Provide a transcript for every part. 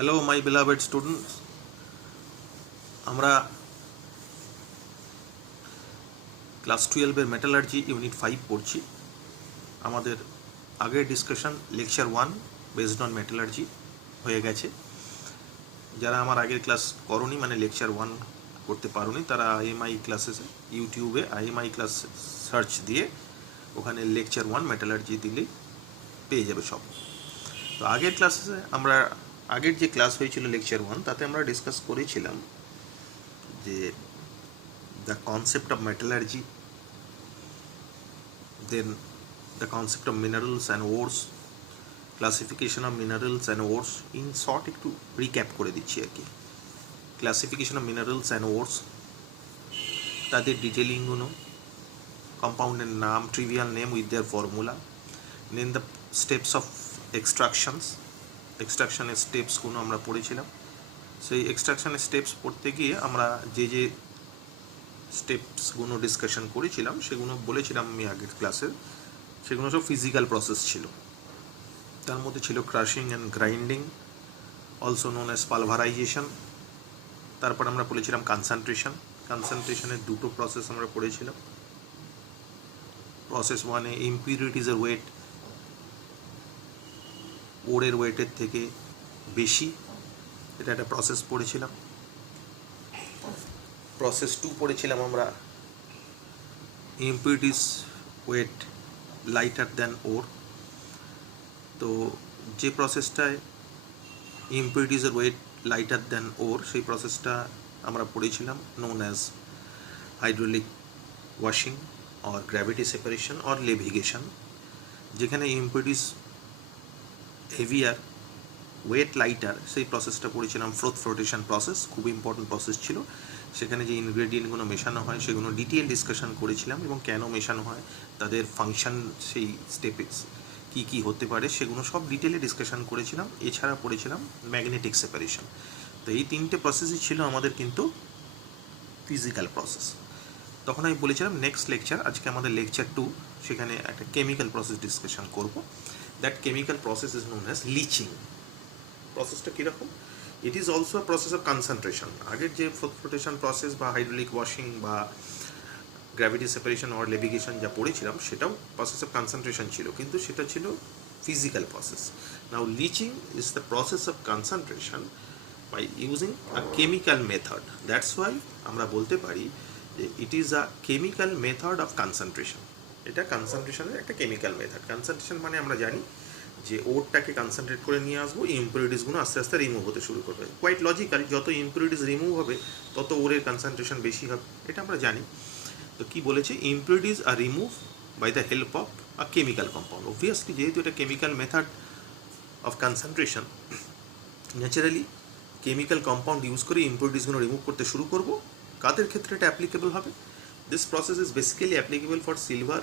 Hello my beloved students, আমরা class 12-এর metallurgy unit 5 পড়ছি। আমাদের আগের discussion lecture 1 based on metallurgy হয়ে গেছে। যারা আমার আগের ক্লাস করনি, মানে লেকচার 1 করতে পারোনি, তারা আইএমআই ক্লাসেসে ইউটিউবে আইএমআই ক্লাস সার্চ দিয়ে ওখানে লেকচার 1 মেটালার্জি দিলেই পেয়ে যাবে সব। তো আগের ক্লাসে আমরা আগের যে ক্লাস হয়েছিল লেকচার 1, তাতে আমরা ডিসকাস করেছিলাম যে the concept of metallurgy, then the concept of minerals and ores, classification of minerals and ores. In short একটু রিক্যাপ করে দিচ্ছি আর কি। ক্লাসিফিকেশন অফ মিনারেলস অ্যান্ড ওরস, তাদের ডিটেলিংগুলো, কম্পাউন্ডের নাম, trivial name with their formula, then the steps of এক্সট্রাকশনের স্টেপসগুলো আমরা পড়েছিলাম। সেই এক্সট্রাকশনের স্টেপস পড়তে গিয়ে আমরা যে স্টেপসগুলো ডিসকাশন করেছিলাম সেগুলো বলেছিলাম আমি আগের ক্লাসে, সেগুলো সব ফিজিক্যাল প্রসেস ছিল। তার মধ্যে ছিল crushing and grinding, also known as pulverization. তারপর আমরা পড়েছিলাম কনসেন্ট্রেশনের দুটো প্রসেস আমরা পড়েছিলাম। প্রসেস 1-এ ইম্পিউরিটিজের ওয়েট ওরের ওয়েটের থেকে বেশি, এটা একটা প্রসেস পড়েছিলাম। প্রসেস 2 পড়েছিলাম আমরা impurities weight lighter than ore. তো যে প্রসেসটায় ইম্পিউরিটিসের ওয়েট লাইটার দ্যান ওর, সেই প্রসেসটা আমরা পড়েছিলাম known as hydraulic washing or gravity separation or levigation. যেখানে ইম্পিউরিটিস হেভিয়ার ওয়েট লাইটার, সেই প্রসেসটা পড়েছিলাম ফ্লোটেশন প্রসেস, খুব ইম্পর্টেন্ট প্রসেস ছিল। সেখানে যে ইনগ্রেডিয়েন্টগুলো মেশানো হয় সেগুলো ডিটেল ডিসকাশন করেছিলাম, এবং কেন মেশানো হয়, তাদের ফাংশন, সেই স্টেপে কী কী হতে পারে, সেগুলো সব ডিটেলে ডিসকাশন করেছিলাম। এছাড়া পড়েছিলাম ম্যাগনেটিক সেপারেশন। তো এই তিনটে প্রসেসই ছিল আমাদের কিন্তু ফিজিক্যাল প্রসেস। তখন আমি বলেছিলাম নেক্সট লেকচার, আজকে আমাদের লেকচার 2, সেখানে একটা কেমিক্যাল প্রসেস ডিসকাশন করব। That chemical process is known as lynching. প্রসেসটা কীরকম? It is also a process of concentration. আগের যে ফ্লোটেশন প্রসেস বা হাইড্রোলিক ওয়াশিং বা গ্র্যাভিটি সেপারেশন অর লেভিগেশন যা পড়েছিলাম, সেটাও প্রসেস অফ কনসেন্ট্রেশন ছিল, কিন্তু সেটা ছিল physical process. Now leaching is the process of concentration by using a chemical method. That's why আমরা বলতে পারি যে it is a chemical method of concentration. এটা কনসেন্ট্রেশনের একটা কেমিক্যাল মেথড। কনসেন্ট্রেশন মানে আমরা জানি যে ওরটাকে কনসেন্ট্রেট করে নিয়ে আসবো, ইম্পিউরিটিসগুলো আস্তে আস্তে রিমুভ হতে শুরু করবে। কোয়াইট লজিক্যাল, যত ইম্পিউরিটিস রিমুভ হবে তত ওরের কনসেন্ট্রেশন বেশি হবে, এটা আমরা জানি। তো কী বলেছে, impurities are remove by the help of a chemical compound. Obviously যেহেতু এটা chemical method of concentration, naturally chemical compound use করে ইম্পিউরিটিসগুলো রিমুভ করতে শুরু করব। কাদের ক্ষেত্রে এটা অ্যাপ্লিকেবল হবে? This process is basically applicable for silver,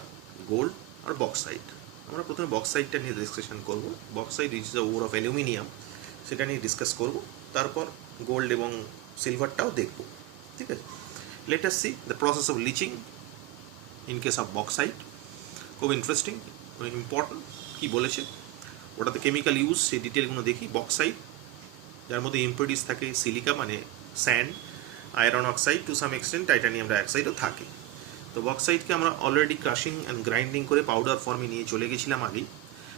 gold আর বক্সাইট। আমরা প্রথমে বক্সাইটটা নিয়ে ডিসকাশন করব। Bauxite is the ore of aluminium, সেটা নিয়ে ডিসকাস করব। তারপর গোল্ড এবং সিলভারটাও দেখব, ঠিক আছে? Let us see the process of lynching in case of bauxite. খুব ইন্টারেস্টিং, ইম্পর্টেন্ট। কী বলেছে, ওটাতে কেমিক্যাল ইউজ, সেই ডিটেলগুলো দেখি। বক্সাইট, যার মধ্যে ইম্পিউরিটিস থাকে, সিলিকা মানে sand, iron oxide, to some extent titanium ডাইঅক্সাইডও থাকে। তো বক্সাইটকে আমরা অলরেডি ক্রাশিং অ্যান্ড গ্রাইন্ডিং করে পাউডার ফর্মে নিয়ে চলে গেছিলাম আগেই।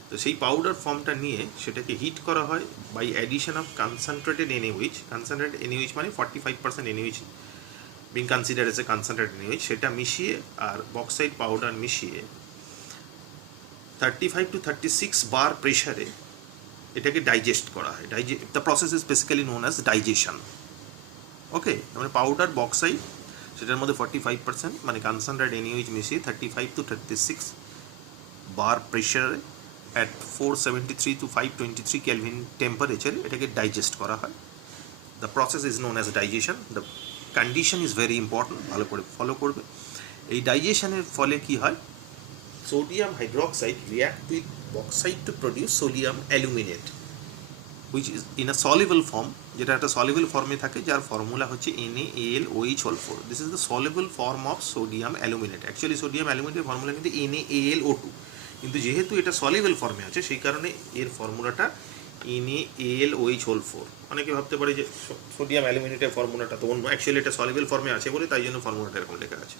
তো সেই পাউডার ফর্মটা নিয়ে সেটাকে হিট করা হয় by addition of concentrated NH. Concentrated NH মানে 45% NH being consider as a concentrated NH, সেটা মিশিয়ে আর বক্সাইট পাউডার মিশিয়ে 35 to 36 বার প্রেশারে এটাকে ডাইজেস্ট করা হয়। The process is basically known as digestion. Okay, মানে পাউডার বক্সাইট, সেটার মধ্যে 45% মানে কনসেন্ট্রেট এনএইচ মিশিয়ে 35 to 36 বার প্রেশারে অ্যাট 473 to 523 কেলভিন টেম্পারেচারে এটাকে ডাইজেস্ট করা হয়। The process is known as digestion. The condition is very important, ভালো করে ফলো করবে। এই ডাইজেশনের ফলে কি হয়, sodium hydroxide react with bauxite to produce sodium aluminate which is in a soluble form, যেটা একটা সলিবল ফর্মে থাকে, যার ফর্মুলা হচ্ছে NaAlOH4. This is the soluble form of sodium aluminate. Actually sodium অ্যালুমিনেটের ফর্মুলা কিন্তু NaAlO2, কিন্তু যেহেতু এটা সলিবল ফর্মে আছে সেই কারণে এর ফর্মুলাটা NaAlOH4। অনেকে ভাবতে পারে যে সোডিয়াম অ্যালুমিনেটের ফর্মুলাটা তো অন্য, অ্যাকচুয়ালি এটা সলিউবল ফর্মে আছে বলে তাই জন্য ফর্মুলাটা এরকম লেখা আছে।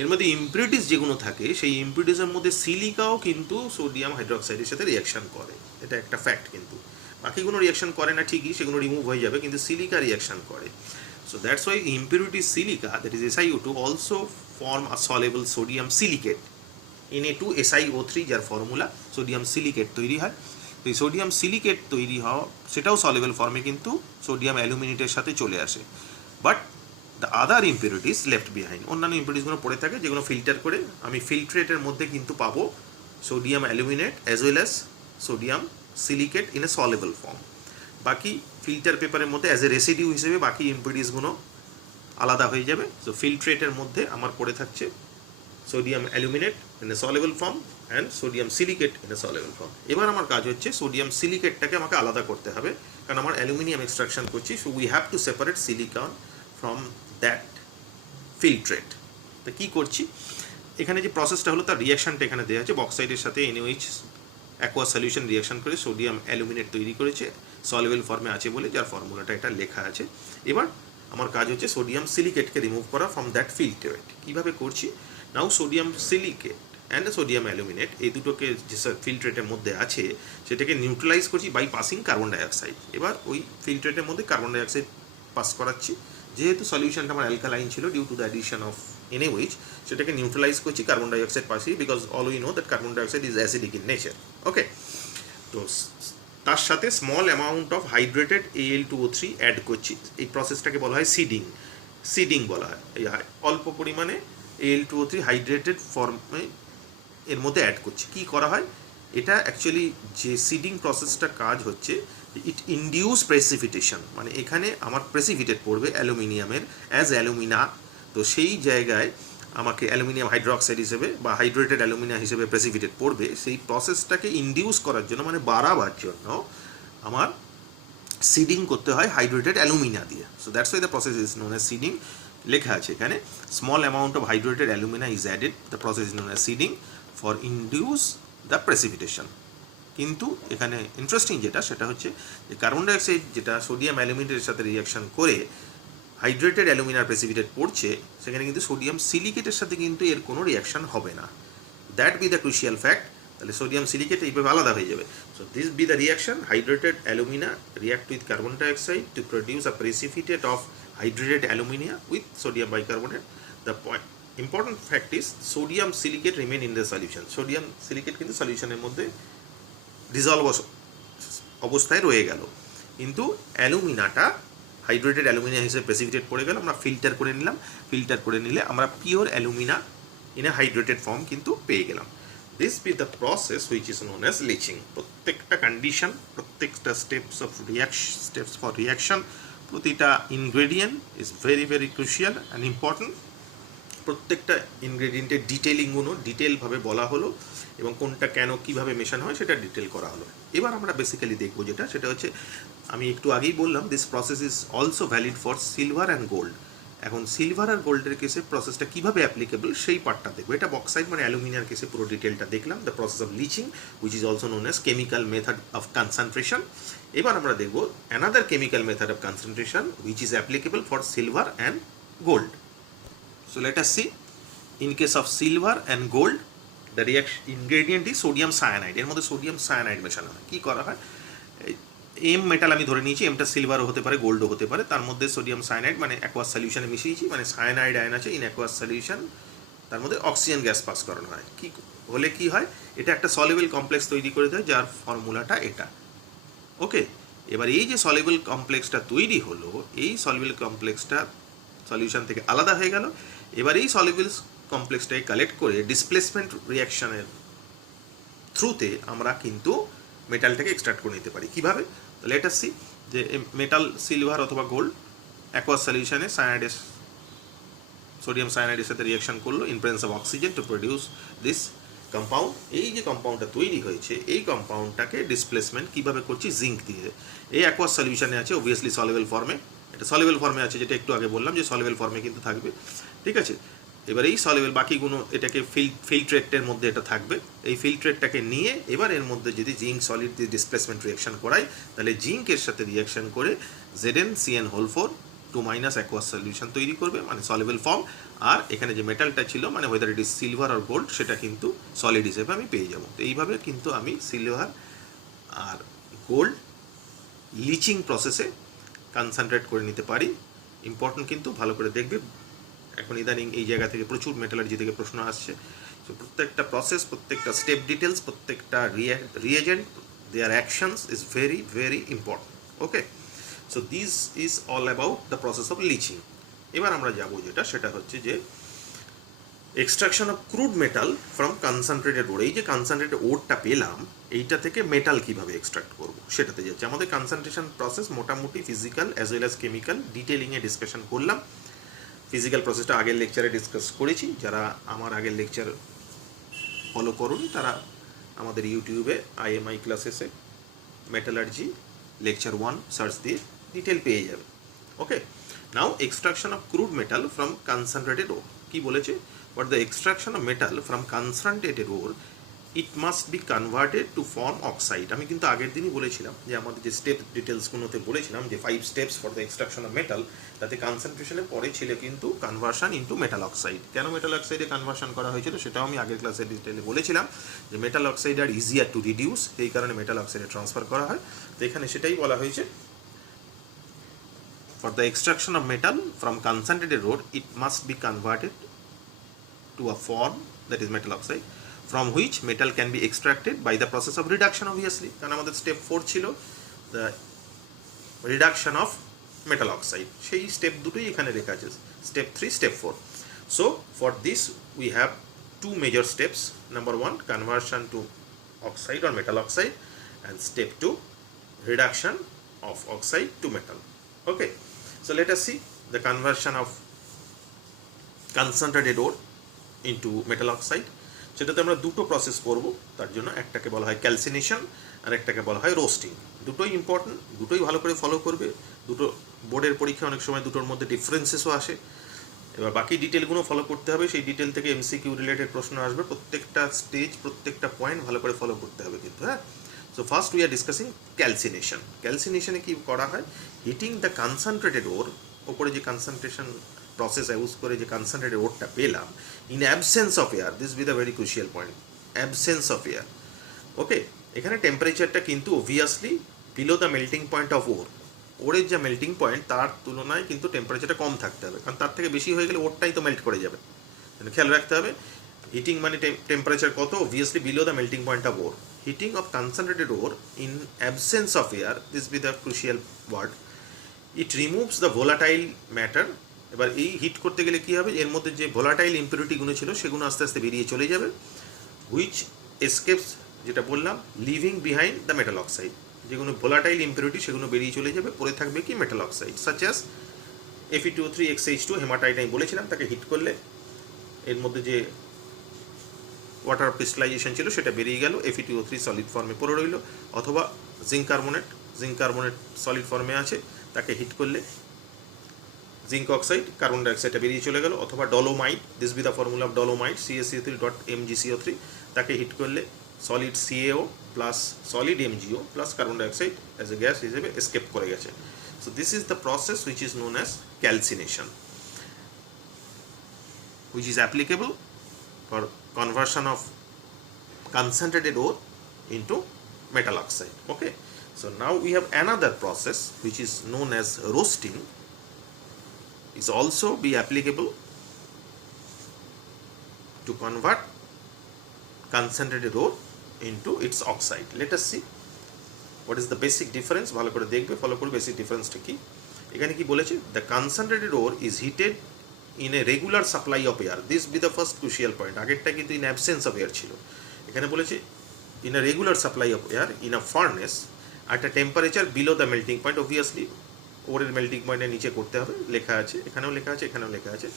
এর মধ্যে ইম্পিউরিটিস যেগুলো থাকে সেই ইম্পিউরিটিসের মধ্যে সিলিকাও কিন্তু সোডিয়াম হাইড্রোক্সাইডের সাথে রিয়াকশন করে, এটা একটা ফ্যাক্ট। কিন্তু বাকিগুলো রিয়াকশন করে না ঠিকই, সেগুলো রিমুভ হয়ে যাবে, কিন্তু সিলিকা রিয়াকশন করে। So that's why impurity silica, that is SiO2, also form a soluble sodium silicate, Na2SiO3, যার ফর্মুলা সোডিয়াম সিলিকেট তৈরি হয়। তো এই সোডিয়াম সিলিকেট তৈরি হওয়া সেটাও সলিউবল ফর্মে কিন্তু সোডিয়াম অ্যালুমিনেটের সাথে চলে আসে। But the other impurities left behind, অন্যান্য ইম্পিউরিটিসগুলো পড়ে থাকে যেগুলো ফিল্টার করে আমি ফিল্ট্রেটের মধ্যে কিন্তু পাবো sodium aluminate as well as sodium silicate in a soluble form. বাকি ফিল্টার পেপারের মধ্যে অ্যাজ এ রেসিডিউ হিসেবে বাকি ইম্পিউরিটিসগুলো আলাদা হয়ে যাবে। তো ফিল্ট্রেটের মধ্যে আমার পড়ে থাকছে sodium aluminate in a soluble form and sodium silicate in a soluble form. এবার আমার কাজ হচ্ছে সোডিয়াম সিলিকেটটাকে আমাকে আলাদা করতে হবে, কারণ আমার অ্যালুমিনিয়াম এক্সট্রাকশন করছি। So we have to separate silicon from that filtrate. তো কী করছি, এখানে যে প্রসেসটা হলো তার রিয়াকশানটা এখানে দেওয়া আছে। বক্সাইডের সাথে NaOH অ্যাকোয়া সলিউশন রিয়াকশন করে সোডিয়াম অ্যালুমিনেট তৈরি করেছে, সলিউবল ফর্মে আছে বলে, যার ফর্মুলাটা এটা লেখা আছে। এবার আমার কাজ হচ্ছে সোডিয়াম সিলিকেটকে রিমুভ করা ফ্রম দ্যাট ফিল্ট্রেট। কীভাবে করছি, now sodium silicate and sodium aluminate এই দুটোকে যে ফিল্ট্রেটের মধ্যে আছে সেটাকে নিউট্রালাইজ করছি বাই পাসিং কার্বন ডাইঅক্সাইড। এবার ওই ফিল্ট্রেটের মধ্যে কার্বন ডাইঅক্সাইড পাস করাচ্ছি, যেহেতু সলিউশনটা আমার অ্যালকালাইন ছিল due to the addition of NaOH, সেটাকে নিউট্রালাইজ করছি কার্বন ডাইঅক্সাইড পাশে, because all we know that carbon dioxide is acidic in nature. Okay, তো তার সাথে small amount of hydrated Al2O3 add করছি। এই প্রসেসটাকে বলা হয় সিডিং। সিডিং বলা হয়, এই অল্প পরিমাণে Al2O3 হাইড্রেটেড ফর্মে এর মধ্যে অ্যাড করছি। কী করা হয়, এটা অ্যাকচুয়ালি যে সিডিং প্রসেসটা কাজ হচ্ছে, ইট ইনডিউস প্রেসিপিটেশন, মানে এখানে আমার প্রেসিপিটেট পড়বে অ্যালুমিনিয়ামের অ্যাজ অ্যালুমিনা। তো সেই জায়গায় আমাকে অ্যালুমিনিয়াম হাইড্রোক্সাইড হিসেবে বা হাইড্রেটেড অ্যালুমিনিয়াম হিসেবে প্রেসিপিটেট পড়বে। সেই প্রসেসটাকে ইনডিউস করার জন্য, মানে বাড়াবার জন্য আমার সিডিং করতে হয় হাইড্রেটেড অ্যালুমিনা দিয়ে। So that's why the process is known as seeding. লেখা আছে এখানে, small amount of hydrated alumina is added, the process is known as seeding for induce the precipitation. কিন্তু এখানে ইন্টারেস্টিং যেটা সেটা হচ্ছে যে কার্বন ডাইঅক্সাইড যেটা সোডিয়াম অ্যালুমিনেটের সাথে রিয়াকশন করে হাইড্রেটেড অ্যালুমিনার প্রেসিপিটেট পড়ছে, সেখানে কিন্তু সোডিয়াম সিলিকেটের সাথে কিন্তু এর কোনো রিয়াকশন হবে না। That B the crucial fact. তাহলে সোডিয়াম সিলিকেট এইভাবে আলাদা হয়ে যাবে। So this be the reaction, hydrated alumina react with carbon dioxide to produce a precipitate of hydrated অ্যালুমিনিয়া with sodium bicarbonate. The point important fact is sodium silicate remain in the solution. Sodium silicate কিন্তু সলিউশনের মধ্যে dissolved অবস্থায় রয়ে গেল, কিন্তু অ্যালুমিনাটা hydrated অ্যালুমিনিয়া হিসেবে precipitate পড়ে গেল। আমরা ফিল্টার করে নিলাম, ফিল্টার করে নিলে আমরা pure alumina in a hydrated form কিন্তু পেয়ে গেলাম। This be the process which is known as lynching. প্রত্যেকটা কন্ডিশন, প্রত্যেকটা স্টেপস ফর রিয়াকশন, প্রতিটা ingredient is very very crucial and important. প্রত্যেকটা ইনগ্রেডিয়েন্টের ডিটেলিংগুলো ডিটেলভাবে বলা হলো এবং কোনটা কেন কীভাবে মেশানো হয় সেটা ডিটেল করা হলো। এবার আমরা বেসিক্যালি দেখবো সেটা হচ্ছে, আমি একটু আগেই বললাম this process is also valid for silver and gold. এখন সিলভার আর গোল্ডের কেসে প্রসেসটা কীভাবে অ্যাপ্লিকেবল সেই পার্টটা দেখবো। এটা বক্সাইড মানে অ্যালুমিনিয়ার কেসে পুরো ডিটেলটা দেখলাম, the process of lynching which is also known as chemical method of concentration. এবার আমরা দেখবো another chemical method of concentration which is applicable for silver and gold. So let us see, in case of silver and gold, the reaction ingredient is sodium cyanide. এর মধ্যে sodium cyanide মেশানো হয়। কী করা হয়, M metal আমি ধরে নিয়েছি, এমটা সিলভারও হতে পারে গোল্ডও হতে পারে, তার মধ্যে সোডিয়াম সায়ানাইড মানে অ্যাকোয়াস সলিউশনে মিশিয়েছি, মানে সায়ানাইড আয়ন আছে ইন অ্যাকোয়াস সলিউশন, তার মধ্যে অক্সিজেন গ্যাস পাস করানো হয়। কী হলে কী হয়, এটা একটা সলিউবল কমপ্লেক্স তৈরি করে দেয়, যার ফর্মুলাটা এটা। ওকে, এবার এই যে সলিউবল কমপ্লেক্সটা তৈরি হলো, এই সলিউবল কমপ্লেক্সটা সলিউশন থেকে আলাদা হয়ে গেল। এবার এই সলিউবল কমপ্লেক্সটাকে কালেক্ট করে ডিসপ্লেসমেন্ট রিয়াকশনের থ্রুতে আমরা কিন্তু মেটালটাকে এক্সট্রাক্ট করে নিতে পারি। কীভাবে, লেট আস সি, যে মেটাল সিলভার অথবা গোল্ড অ্যাকোয়াস সলিউশনে সায়ানাইডের সোডিয়াম সায়ানাইডের সাথে রিয়াকশন করলো in presence of oxygen to produce this compound. এই যে কম্পাউন্ডটা তৈরি হয়েছে, এই কম্পাউন্ডটাকে ডিসপ্লেসমেন্ট কীভাবে করছি, জিঙ্ক দিয়ে। এই অ্যাকোয়াস সলিউশনে আছে অবভিয়াসলি সলিউবল ফর্মে, এটা সলিউবল ফর্মে আছে, যেটা একটু আগে বললাম যে সলিউবল ফর্মে কিন্তু থাকবে। ঠিক আছে, এবার এই সলিউবল বাকিগুলো এটাকে ফিল্ট্রেটের মধ্যে এটা থাকবে, এই ফিল্ট্রেটটাকে নিয়ে এবার এর মধ্যে যদি জিঙ্ক সলিড দিয়ে ডিসপ্লেসমেন্ট রিয়াকশন করাই তাহলে জিঙ্কের সাথে রিয়াকশন করে ZnCN4 2- অ্যাকোয়াস সলিউশন তৈরি করবে, মানে সলিউবল ফর্ম। আর এখানে যে মেটালটা ছিল মানে ওয়েদার ইট ইজ সিলভার আর গোল্ড সেটা কিন্তু সলিড হিসেবে আমি পেয়ে যাবো। তো এইভাবে কিন্তু আমি সিলভার আর গোল্ড লিচিং প্রসেসে কনসেন্ট্রেট করে নিতে পারি। ইম্পর্টেন্ট কিন্তু ভালো করে দেখবে, এখন ইদানিং এই জায়গা থেকে প্রচুর মেটালার্জি থেকে প্রশ্ন আসছে। তো প্রত্যেকটা প্রসেস, প্রত্যেকটা স্টেপ ডিটেলস, প্রত্যেকটা reagent, their actions is very very important. Okay, so this is all about the process of leaching. এবার আমরা যাবো সেটা হচ্ছে যে extraction of crude metal from concentrated ore. এই যে কনসেন্ট্রেটেড ওরটা পেলাম এইটা থেকে মেটাল কিভাবে এক্সট্রাক্ট করব সেটাতে যাচ্ছে। আমাদের কনসেন্ট্রেশন প্রসেস মোটামুটি physical as well as chemical ডিটেলিংয়ে ডিসকাশন করলাম। ফিজিক্যাল প্রসেসটা আগের লেকচারে ডিসকাস করেছি, যারা আমার আগের লেকচার ফলো করুন তারা আমাদের ইউটিউবে IMI ক্লাসেসে মেটালার্জি লেকচার 1 সার্চ দিয়ে ডিটেল পেয়ে যাবে। Okay, now extraction of crude metal from concentrated ore কি বলেছে, but the extraction of metal from concentrated ore it must be converted to form oxide. আমি কিন্তু আগের দিনই বলেছিলাম যে আমাদের যে স্টেপ ডিটেলসগুলোতে বলেছিলাম যে 5 steps for the extraction of metal, তাতে কনসেন্ট্রেশনের পরে ছিল কিন্তু কনভার্সন ইন্টু মেটাল অক্সাইড। কেন মেটাল অক্সাইডে কনভার্সন করা হয়েছিল সেটাও আমি আগের ক্লাসে ডিটেলে বলেছিলাম যে metal oxide are easier to reduce, এই কারণে মেটাল অক্সাইডে ট্রান্সফার করা হয়। তো এখানে সেটাই বলা হয়েছে, for the extraction of metal from concentrated ore it must be converted to a form that is metal oxide from which metal can be extracted by the process of reduction obviously, কারণ আমাদের step 4 ছিল the reduction of metal oxide, সেই step দুটোই এখানে লেখা আছে, step 3 step 4. so for this we have two major steps. Number 1 conversion to oxide or metal oxide, and step 2 reduction of oxide to metal. Okay, so let us see the conversion of concentrated ore into metal oxide. সেটাতে আমরা দুটো process করব, তার জন্য একটাকে বলা হয় calcination আর একটাকে বলা হয় রোস্টিং। দুটোই ইম্পর্টেন্ট, দুটোই ভালো করে ফলো করবে। দুটো বোর্ডের পরীক্ষা অনেক সময় দুটোর মধ্যে ডিফারেন্সেসও আসে। এবার বাকি ডিটেলগুলো ফলো করতে হবে, সেই ডিটেল থেকে MCQ রিলেটেড প্রশ্ন আসবে। প্রত্যেকটা স্টেজ, প্রত্যেকটা পয়েন্ট ভালো করে ফলো করতে হবে কিন্তু, হ্যাঁ। So first we are discussing calcination. ক্যালসিনেশনে কি করা হয়, হিটিং দ্য কনসেন্ট্রেটেড ওর, ওপরে যে কনসেন্ট্রেশন প্রসেস ইউজ করে যে কনসেন্ট্রেটেড ওরটা পেলাম, in absence of air, this be the very crucial point, absence of air. Okay, এখানে টেম্পারেচারটা কিন্তু obviously below the melting point of ore. ওরের যা মেল্টিং পয়েন্ট তার তুলনায় কিন্তু টেম্পারেচারটা কম থাকতে হবে, কারণ তার থেকে বেশি হয়ে গেলে ওরটাই তো মেল্ট করে যাবে। খেয়াল রাখতে হবে, হিটিং মানে টেম্পারেচার কত, obviously below the melting point of ore. Heating of concentrated ore in absence of air, this be the crucial word, it removes the volatile matter. এবার এই হিট করতে গেলে কী হবে, এর মধ্যে যে ভোলাটাইল ইম্পিউরিটিগুলো ছিল সেগুলো আস্তে আস্তে বেরিয়ে চলে যাবে, হুইচ এসকেপস, যেটা বললাম, living behind the metal oxide. যেগুলো ভোলাটাইল ইম্পিউরিটি সেগুলো বেরিয়ে চলে যাবে, পরে থাকবে কি metal oxide, such as Fe2O3 hematite আমি বলেছিলাম, তাকে হিট করলে এর মধ্যে যে ওয়াটার ক্রিস্টালাইজেশন ছিল সেটা বেরিয়ে গেল, Fe2O3 সলিড ফর্মে পড়ে রইল। অথবা জিঙ্ক কার্বনেট সলিড ফর্মে আছে, তাকে হিট করলে জিঙ্ক অক্সাইড, কার্বন ডাইঅক্সাইডটা বেরিয়ে চলে গেল। অথবা dolomite, this be the formula of dolomite, CaCO3.MgCO3, তাকে হিট করলে solid CaO plus solid MgO plus carbon dioxide as a gas হিসেবে এসকেপ করে গেছে। So this is the process which is known as calcination, which is applicable for conversion of concentrated ore into metal oxide. Okay, so now we have another process which is known as roasting, is also be applicable to convert concentrated ore into its oxide. Let us see what is the basic difference. ভালো করে দেখবে, follow করে basic ডিফারেন্সটা কি। এখানে কি বলেছে, the concentrated ore is heated in a regular supply of air. This be the first crucial point. আগেরটা কিন্তু in absence of air ছিল, এখানে বলেছে in a regular supply of air in a furnace at a temperature below the melting point. Obviously ওরের melting পয়েন্টের নিচে করতে হবে, লেখা আছে, এখানেও লেখা আছে, এখানেও লেখা আছে,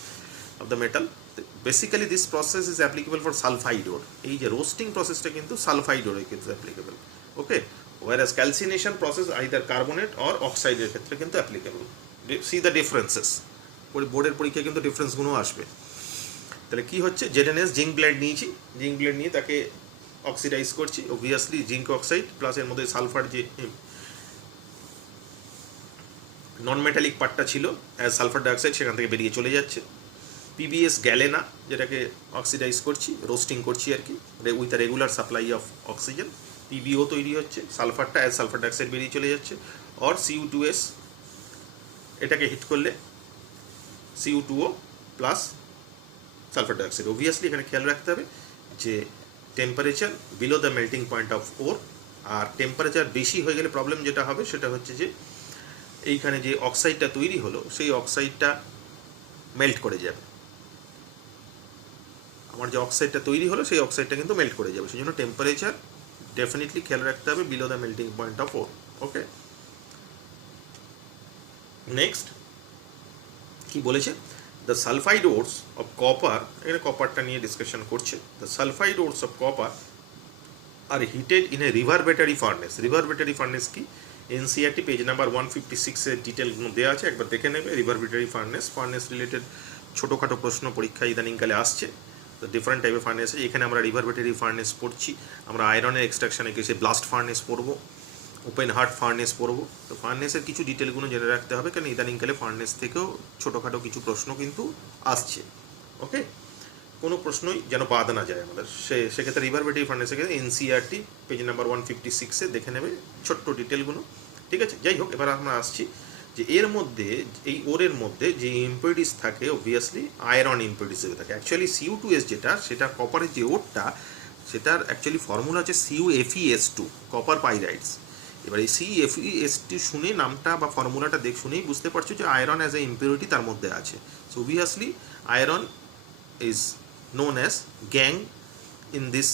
of the metal. Basically this process is applicable for sulfide ore. এই যে রোস্টিং প্রসেসটা কিন্তু সালফাইড ওরে কিন্তু applicable. Okay, whereas calcination process either carbonate or oxide এর ক্ষেত্রে কিন্তু applicable. See the differences, বোর্ডের পরীক্ষায় কিন্তু ডিফারেন্সগুলো আসবে। তাহলে কি হচ্ছে, জেডএনএস জিঙ্ক ব্লেড নিয়েছি, জিঙ্ক ব্লেড নিয়ে তাকে অক্সিডাইজ করছি, অবভিয়াসলি জিঙ্ক অক্সাইড প্লাস এর মধ্যে সালফার যে নন মেটালিক পার্টটা ছিল অ্যাজ সালফার ডাইঅক্সাইড সেখান থেকে বেরিয়ে চলে যাচ্ছে। পিবিএস গ্যালেনা যেটাকে অক্সিডাইজ করছি, রোস্টিং করছি আর কি, with a regular supply of oxygen, PBO তৈরি হচ্ছে, সালফারটা অ্যাজ সালফার ডাইঅক্সাইড বেরিয়ে চলে যাচ্ছে। অর Cu2s, এটাকে হিট করলে Cu2O plus sulphur dioxide. Obviously এখানে খেয়াল রাখতে হবে যে temperature below the melting point of ore, আর টেম্পারেচার বেশি হয়ে গেলে প্রবলেম যেটা হবে সেটা হচ্ছে যে এইখানে যে অক্সাইডটা তৈরি হলো সেই অক্সাইডটা মেল্ট করে যাবে, আমার যে অক্সাইডটা তৈরি হলো সেই অক্সাইডটা কিন্তু মেল্ট করে যাবে, সেই জন্য টেম্পারেচার ডেফিনেটলি খেয়াল রাখতে হবে below the melting point of ore. Okay, next কি বলেছে, the sulphide ores of copper, এখানে কপারটা নিয়ে ডিসকাশন করছে, the sulphide ores of copper are heated in a reverberatory furnace. Reverberatory furnace কি, এনসিআরটি পেজ নাম্বার 156-এর ডিটেলগুলো দেওয়া আছে, একবার দেখে নেবে। রিভারবেটারি ফার্নেস, ফার্নেস রিলেটেড ছোটোখাটো প্রশ্ন পরীক্ষা ইদানিংকালে আসছে, তো ডিফারেন্ট টাইপের ফার্নেস আছে। এখানে আমরা রিভারবেটারি ফার্নেস পড়ছি, আমরা আয়রনের এক্সট্রাকশনে গেছে ব্লাস্ট ফার্নেস পড়বো, ওপেন হার্ট ফার্নেস পড়বো। তো ফার্নেসের কিছু ডিটেলগুলো জেনে রাখতে হবে, কারণ ইদানিংকালে ফার্নেস থেকেও ছোটোখাটো কিছু প্রশ্ন কিন্তু আসছে। ওকে, কোনো প্রশ্নই যেন বাদ না যায় আমাদের, সেক্ষেত্রে রিভারবেটারি ফার্নেসে গেলে এনসিআরটি পেজ নাম্বার 156-এ দেখে নেবে ছোট্ট ডিটেলগুলো, ঠিক আছে। যাই হোক, এবার আমরা আসছি যে এর মধ্যে, এই ওরের মধ্যে যে ইম্পিউরিটিস থাকে অবভিয়াসলি আয়রন ইম্পিউরিটিস থাকে। অ্যাকচুয়ালি Cu2s যেটা, সেটা কপারের যে ওরটা, সেটার অ্যাকচুয়ালি ফর্মুলা হচ্ছে CuFeS2, কপার পাইরাইডস। এবার এই CuFeS2 শুনে নামটা বা ফর্মুলাটা শুনেই বুঝতে পারছো যে আয়রন অ্যাজ এ ইম্পিউরিটি তার মধ্যে আছে। So obviously iron is known as gang in this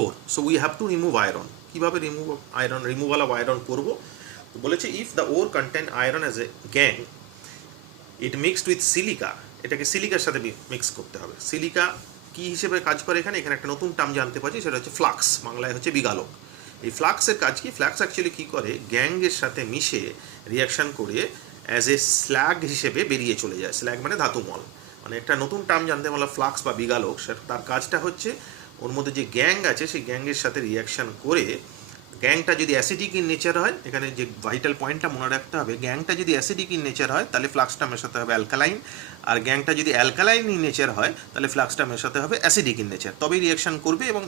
ore, so we have to remove iron. কিভাবে রিমুভাল অফ আয়রন করব, তো বলেছে if the or contain iron as a gang it mixed with silica, এটাকে সিলিকার সাথে mix করতে হবে। Silica কি হিসেবে কাজ করে, এখানে একটা নতুন টার্ম জানতে পারছি, সেটা হচ্ছে ফ্লাক্স, বাংলায় হচ্ছে বিগালক। এই ফ্লাক্সের কাজ কি, ফ্লাক্স অ্যাকচুয়ালি কী করে, গ্যাংয়ের সাথে মিশে রিয়াকশান করে অ্যাজ এ স্ল্যাগ হিসেবে বেরিয়ে চলে যায়। স্ল্যাগ মানে ধাতুমল, মানে একটা নতুন টার্ম জানতে পারলাম ফ্লাক্স বা বিগালক। তার কাজটা হচ্ছে ওর মধ্যে যে গ্যাং আছে সেই গ্যাংয়ের সাথে রিয়াকশান করে, গ্যাংটা যদি অ্যাসিডিক ইন নেচার হয়, এখানে যে ভাইটাল পয়েন্টটা মনে রাখতে হবে, গ্যাংটা যদি অ্যাসিডিক ইন নেচার হয় তাহলে ফ্লাক্সটা মেশাতে হবে অ্যালকালাইন, আর গ্যাংটা যদি অ্যালকালাইন ইন নেচার হয় তাহলে ফ্লাক্সটা মেশাতে হবে অ্যাসিডিক ইন নেচার, তবেই রিয়াকশান করবে এবং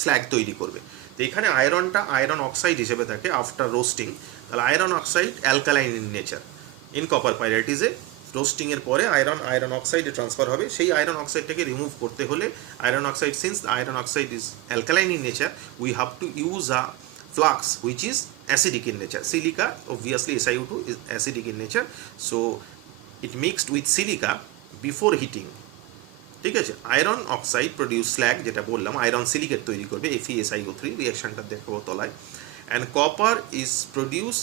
স্ল্যাগ তৈরি করবে। তো এখানে আয়রনটা আয়রন অক্সাইড হিসেবে থাকে আফটার রোস্টিং, তাহলে iron oxide alkaline in nature, in copper পাইরাইটিসে রোস্টিংয়ের পরে আয়রন অক্সাইডে ট্রান্সফার হবে। সেই আয়রন অক্সাইডটাকে রিমুভ করতে হলে iron oxide, since iron oxide is alkaline in nature, we have to use a flux which is acidic in nature. Silica, obviously SiO2 is acidic in nature, so it mixed with silica before heating, ঠিক আছে। Iron oxide produce slug, যেটা বললাম iron silicate তৈরি করবে, FeSiO3, রিয়াকশনটা দেখাবো তলায়। And copper is produce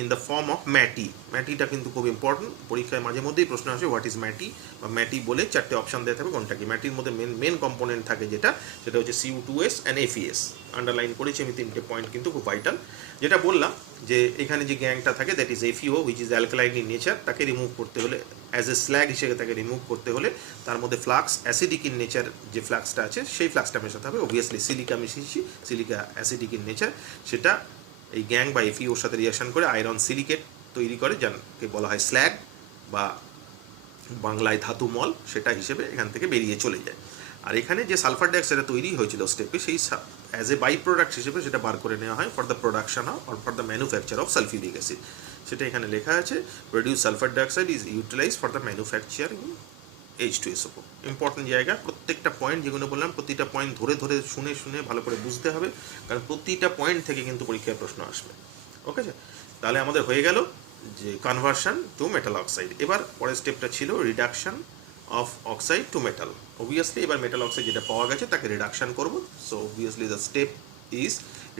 in the form of matte. ম্যাটিটা কিন্তু খুব ইম্পর্টেন্ট, পরীক্ষায় মাঝে মধ্যেই প্রশ্ন আসে হোয়াট ইজ ম্যাটি, বা ম্যাটি বলে চারটে অপশান দেওয়া থাকবে কোনটা কি। ম্যাটির মধ্যে মেন কম্পোনেন্ট থাকে সেটা হচ্ছে Cu2s অ্যান্ড Fes। আন্ডারলাইন করেছি আমি তিনটে পয়েন্ট, কিন্তু খুব ভাইটাল। যেটা বললাম যে এখানে যে গ্যাংটা থাকে that is FeO which is alkaline in nature, তাকে রিমুভ করতে হলে অ্যাজ এ স্ল্যাগ হিসেবে তাকে রিমুভ করতে হলে তার মধ্যে ফ্লাক্স অ্যাসিডিক ইন নেচার যে ফ্লাক্সটা আছে সেই ফ্লাক্সটা মেশাতে হবে। অবভিয়াসলি সিলিকা মিশিয়েছি, সিলিকা অ্যাসিডিক ইন নেচার, সেটা এই গ্যাং বা FeOর সাথে রিয়াকশন করে আয়রন সিলিকেট তৈরি করে, যাকে বলা হয় স্ল্যাগ বা বাংলায় ধাতুমল, সেটা হিসেবে এখান থেকে বেরিয়ে চলে যায়। আর এখানে যে সালফার ডাইঅক্সাইড তৈরি হয়েছিল স্টেপে, সেই অ্যাজ এ বাই প্রোডাক্ট হিসেবে সেটা বার করে নেওয়া হয় for the production or for the manufacture of sulphuric acid. সেটা এখানে লেখা আছে, produce sulphur dioxide is utilise for the manufacturing H2SO4। Important জায়গা, প্রত্যেকটা পয়েন্ট যেগুলো বললাম প্রতিটা পয়েন্ট ধরে ধরে শুনে শুনে ভালো করে বুঝতে হবে, কারণ প্রতিটা পয়েন্ট থেকে কিন্তু পরীক্ষায় প্রশ্ন আসবে। ওকে, তাহলে আমাদের হয়ে গেল যে কনভার্সন টু মেটাল অক্সাইড। এবার পরের স্টেপটা ছিল reduction of oxide to metal. Obviously এবার মেটাল অক্সাইড যেটা পাওয়া গেছে তাকে রিডাকশন করব। So obviously the step is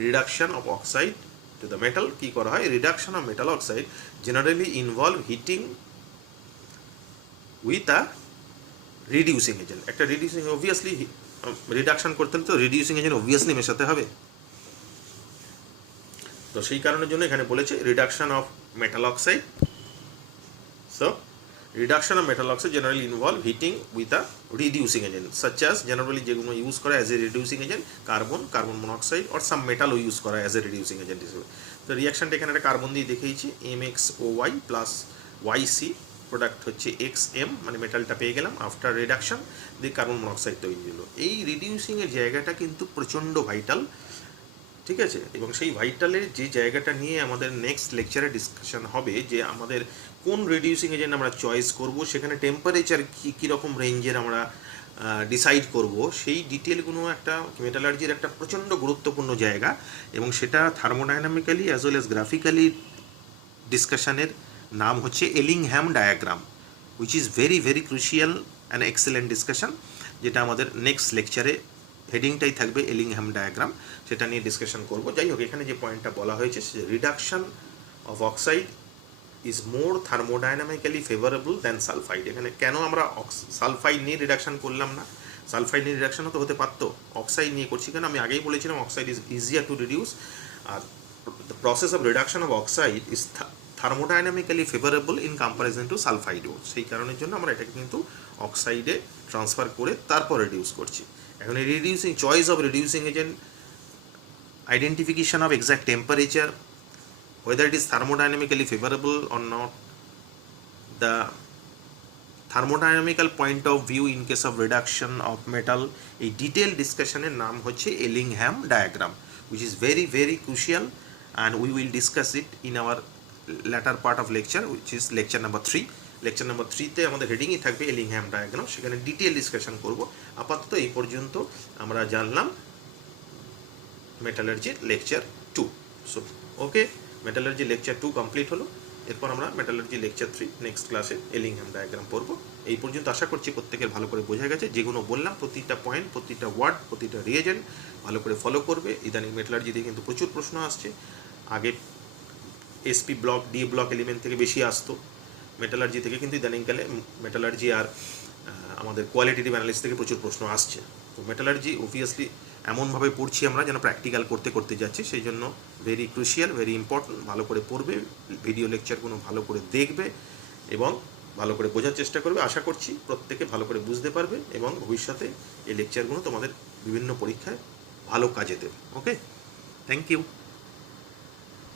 reduction of oxide to the metal. কী করা হয়, reduction of metal oxide generally involve heating with a reducing agent. একটা রিডিউসিং, অবভিয়াসলি রিডাকশন করতে হলে তো রিডিউসিং এজেন্ট অবভিয়াসলি মেশাতে হবে। তো সেই কারণের জন্য এখানে বলেছে reduction of metal oxide. So reduction of metal oxide generally involve heating with a reducing agent such as, generally যেগুলো ইউজ করা as a reducing agent carbon monoxide or some মেটালও ইউজ করা অ্যাজ এ রিডিউসিং এজেন্ট হিসেবে। তো রিয়াকশনটা এখানে একটা carbon দিয়ে দেখিয়েছি, MxOy প্লাস YC, প্রোডাক্ট হচ্ছে XM, মানে মেটালটা পেয়ে গেলাম আফটার রিডাকশন, দিয়ে কার্বন মনোক্সাইড তৈরি হলো। এই রিডিউসিংয়ের জায়গাটা কিন্তু প্রচণ্ড ভাইটাল, ঠিক আছে? এবং সেই ভাইটালের যে জায়গাটা নিয়ে আমাদের নেক্সট লেকচারে ডিসকাশন হবে, যে আমাদের কোন রিডিউসিং এজেন্ট আমরা চয়েস করব, সেখানে টেম্পারেচার কীরকম রেঞ্জের আমরা ডিসাইড করব, সেই ডিটেলগুলো একটা মেটালার্জির একটা প্রচণ্ড গুরুত্বপূর্ণ জায়গা, এবং সেটা thermodynamically as well as graphically ডিসকাশনের নাম হচ্ছে Ellingham diagram, which is very very crucial and excellent discussion, যেটা আমাদের নেক্সট লেকচারে হেডিংটাই থাকবে এলিংহ্যাম ডায়াগ্রাম, সেটা নিয়ে ডিসকাশন করব। যাই হোক, এখানে যে পয়েন্টটা বলা হয়েছে, reduction of oxide is more thermodynamically favourable than sulphide. এখানে কেন আমরা সালফাইড নিয়ে রিডাকশন করলাম না? সালফাইড নিয়ে রিডাকশনও তো হতে পারতো, অক্সাইড নিয়ে করছি কেন? আমি আগেই বলেছিলাম oxide is easier to reduce, আর the process of reduction of oxide is thermodynamically favourable in comparison to সালফাইডও। সেই কারণের জন্য আমরা এটাকে কিন্তু অক্সাইডে ট্রান্সফার করে তারপর রিডিউস করছি। এখন এই reducing, choice of reducing agent, identification of exact temperature, whether it is thermodynamically favorable or not, the thermodynamical point of view in case of reduction of metal, a detailed discussion এর নাম হচ্ছে Ellingham diagram, which is very very crucial, and we will discuss it in our latter part of lecture, which is lecture number 3. Lecture number 3-তে আমাদের হেডিংই থাকবে Ellingham diagram, সেখানে detail discussion করব। আপাতত এই পর্যন্ত আমরা জানলাম মেটালার্জির lecture 2। So okay, metallurgy lecture 2 complete হলো। এরপর আমরা মেটালার্জি লেকচার 3 নেক্সট ক্লাসে এলিংহ্যাম ডায়াগ্রাম পড়ব। এই পর্যন্ত আশা করছি প্রত্যেকের ভালো করে বোঝা গেছে। যেগুলো বললাম, প্রতিটা পয়েন্ট, প্রতিটা ওয়ার্ড, প্রতিটা রিয়েজেন্ট ভালো করে ফলো করবে। ইদানিং মেটালার্জি দিয়ে কিন্তু প্রচুর প্রশ্ন আসছে। আগে SP block, D block element থেকে বেশি আসতো, মেটালার্জি থেকে কিন্তু ইদানিংকালে মেটালার্জি আর আমাদের কোয়ালিটেটিভ অ্যানালিসিস থেকে প্রচুর প্রশ্ন আসছে। তো মেটালার্জি অবভিয়াসলি এমনভাবে পড়ছি আমরা যেন প্র্যাকটিক্যাল করতে করতে যাচ্ছি, সেই জন্য ভেরি ক্রুশিয়াল, ভেরি ইম্পর্টেন্ট। ভালো করে পড়বে, ভিডিও লেকচারগুলো ভালো করে দেখবে এবং ভালো করে বোঝার চেষ্টা করবে। আশা করছি প্রত্যেকে ভালো করে বুঝতে পারবে এবং ভবিষ্যতে এই লেকচারগুলো তোমাদের বিভিন্ন পরীক্ষায় ভালো কাজে দেবে। ওকে, থ্যাংক ইউ।